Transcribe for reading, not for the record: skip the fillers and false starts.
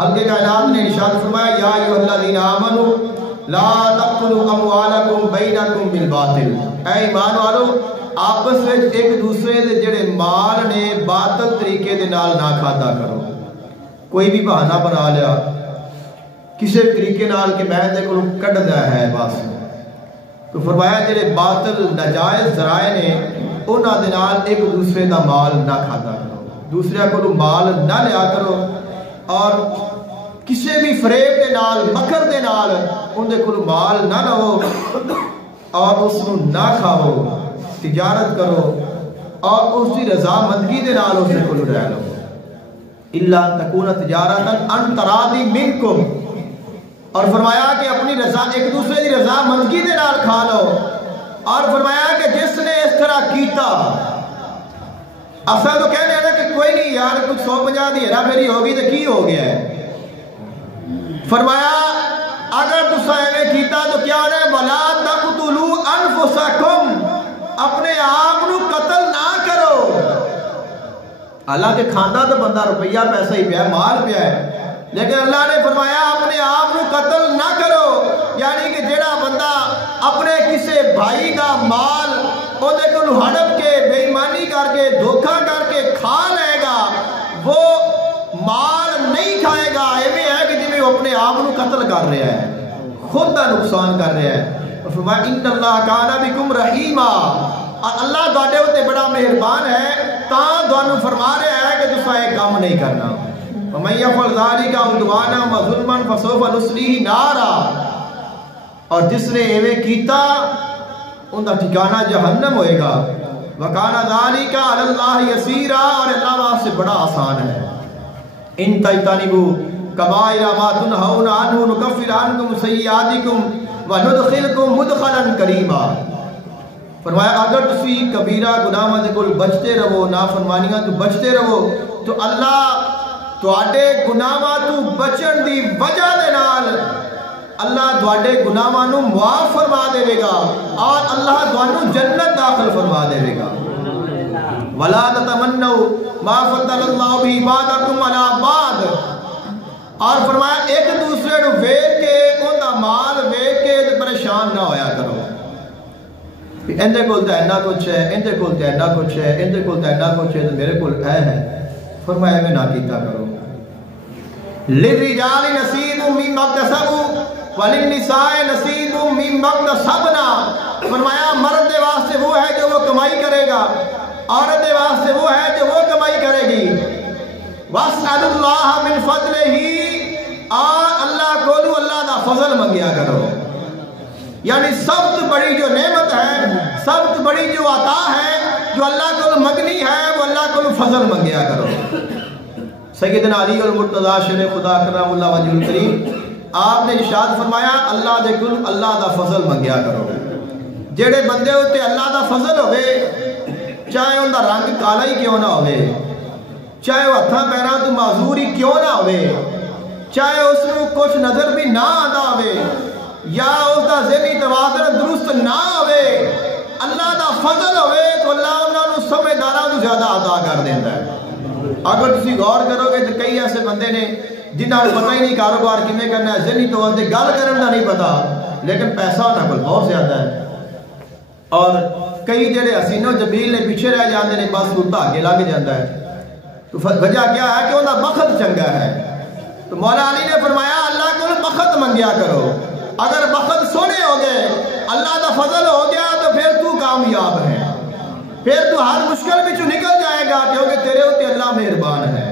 خالق کائنات نے ارشاد فرمایا یا ایھا الذین آمنوا لا تقتلوا اموالکم بینکم بالباطل، اے ایمان والو آپس وچ ایک دوسرے دے جڑے مال نے باطل طریقے دے نال نہ کھادا کرو۔ کوئی بھی بہانہ بنا لیا کسی طریقے نال کہ میں دے کول کڈدا ہے بس، تو فرمایا جڑے باطل ناجائز ذرائع نے انہاں دے نال ایک دوسرے دا مال نہ کھادا کرو، دوسرے کولوں مال نہ لیا کرو، اور کسی بھی فریب دے نال مکر دے نال ان دے کولوں مال نہ لو اور اس نو نہ کھاؤ، تجارت کرو اور اس کی رضامندگی دے نال اس دے کولوں رہ لو۔ الا تکون تجارتا ان تراضی منکم، اور فرمایا کہ اپنی رضا ایک دوسرے کی رضامندگی دے نال کھا لو، اور فرمایا کہ جس نے اس طرح کیتا، اصل تو کہنے ہیں کہ کوئی نہیں یار کچھ 150 دی ہیرا پھیری ہوگی تو کی ہو گیا ہے، فرمایا اگر تسا ایویں کیتا تو کیا ہونا ہے، ولا تقتلوا انفسکم، اپنے آپ نو قتل نہ کرو۔ حالانکہ کھانا تو بندہ روپیہ پیسہ ہی پیا ہے، مال پیا ہے، لیکن اللہ نے فرمایا اپنے آپ نو قتل نہ کرو، یعنی کہ جڑا بندہ اپنے کسی بھائی دا مال اودے کول ہڑپ کے بے ایمانی کر کے دھوکہ کر کے کھا لے گا، وہ مال نہیں کھائے گا، ایویں ہے کہ جی وہ اپنے آپ نو قتل کر رہا ہے، خود دا نقصان کر رہا ہے۔ اور فرمایا ان اللہ کان بکم رحیما، اور اللہ تواڈے اوتے بڑا مہربان ہے، تاں تانوں فرما رہا ہے کہ تساں یہ کام نہیں کرنا۔ وَمَن يَفْعَلْ ذَلِكَ عُدْوَانًا وَظُلْمًا فَسَوْفَ نُصْلِيهِ نَارًا، اور جس نے ایویں کیتا ان کا ٹھکانہ جہنم ہوئے گا۔ وَكَانَ ذَلِكَ عَلَى اللَّهِ يَسِيرًا، اور اللہ واسطے بڑا آسان ہے۔ ان تجتنبوا کبائر ما تنہون عنہ نکفر عنکم سیئاتکم وندخلکم مدخلا کریما، فرمایا اگر تسی کبیرہ گناہاں دے کول بچتے رہو، نافرمانیاں تو بچتے رہو، تو اللہ تواڈے گناہاں تو بچن دی وجہ دے نال اللہ تواڈے گناہاں نو معاف فرما دے گا، اور اللہ تانوں جنت داخل فرما دے گا۔ ولا تتمنوا ما فضل اللہ به بعضکم علی بعض، اور فرمایا ایک دوسرے نو ویکھ کے ان دا مال ویکھ کے پریشان نہ ہویا کرو، اندے کول تے اتنا کچھ ہے، اندے کول تے اتنا کچھ ہے، اندے کول تے اتنا کچھ ہے تو میرے کول اے ہے، فرمایا میں نہ کیتا کرو۔ للرجال نصیب مما اکتسبوا وللنساء نصیب مما اکتسبنا، فرمایا مرد دے واسطے وہ ہے جو وہ کمائی کرے گا، عورت دے واسطے وہ ہے جو وہ کمائی کرے گی۔ واسألوا اللہ من فضلہ، اور اللہ کولو اللہ دا فضل منگیا کرو، یعنی سب تو بڑی جو نعمت ہے، سب تو بڑی جو عطا ہے جو اللہ کو منگنی ہے، وہ اللہ کو فضل منگیا کرو۔ سیدنا علی المرتضیٰ شیخ خدا کرم اللہ وجہ الکریم آپ نے ارشاد فرمایا اللہ دے کل اللہ دا فضل منگیا کرو۔ جڑے بندے ہوتے اللہ دا فضل ہوئے، چاہے ان دا رنگ کالا ہی کیوں نہ ہوئے، چاہے وہ ہتھاں پیراں تو معذور ہی کیوں نہ ہوئے، چاہے اس کو کچھ نظر بھی نہ آتا ہوئے، یا اس دا ذہنی توازن درست نہ ہوئے، اللہ دا فضل ہوئے تو اللہ انہوں نے سمجھداراں تو زیادہ عطا کر دیتا ہے۔ اگر تسی غور کرو گے تو کئی ایسے بندے نے جنہاں کو پتہ ہی نہیں کاروبار کیویں کرنا ہے، ذہنی توازن گل کرن دا نہیں پتا، لیکن پیسہ انہاں کول بہت زیادہ ہے، اور کئی جڑے حسین و جمیل نے پیچھے رہ جاندے نے، بس وہ دھاگے لگ جاتا ہے۔ تو وجہ کیا ہے کہ انہاں بخت چنگا ہے۔ تو مولا علی نے فرمایا اللہ کو بخت منگیا کرو، اگر بخت سونے ہو گئے، اللہ دا فضل ہو گیا تو پھر تو کامیاب ہے، پھر تو ہر مشکل میں نکل جائے گا، کیونکہ تیرے ہوتے اللہ مہربان ہے۔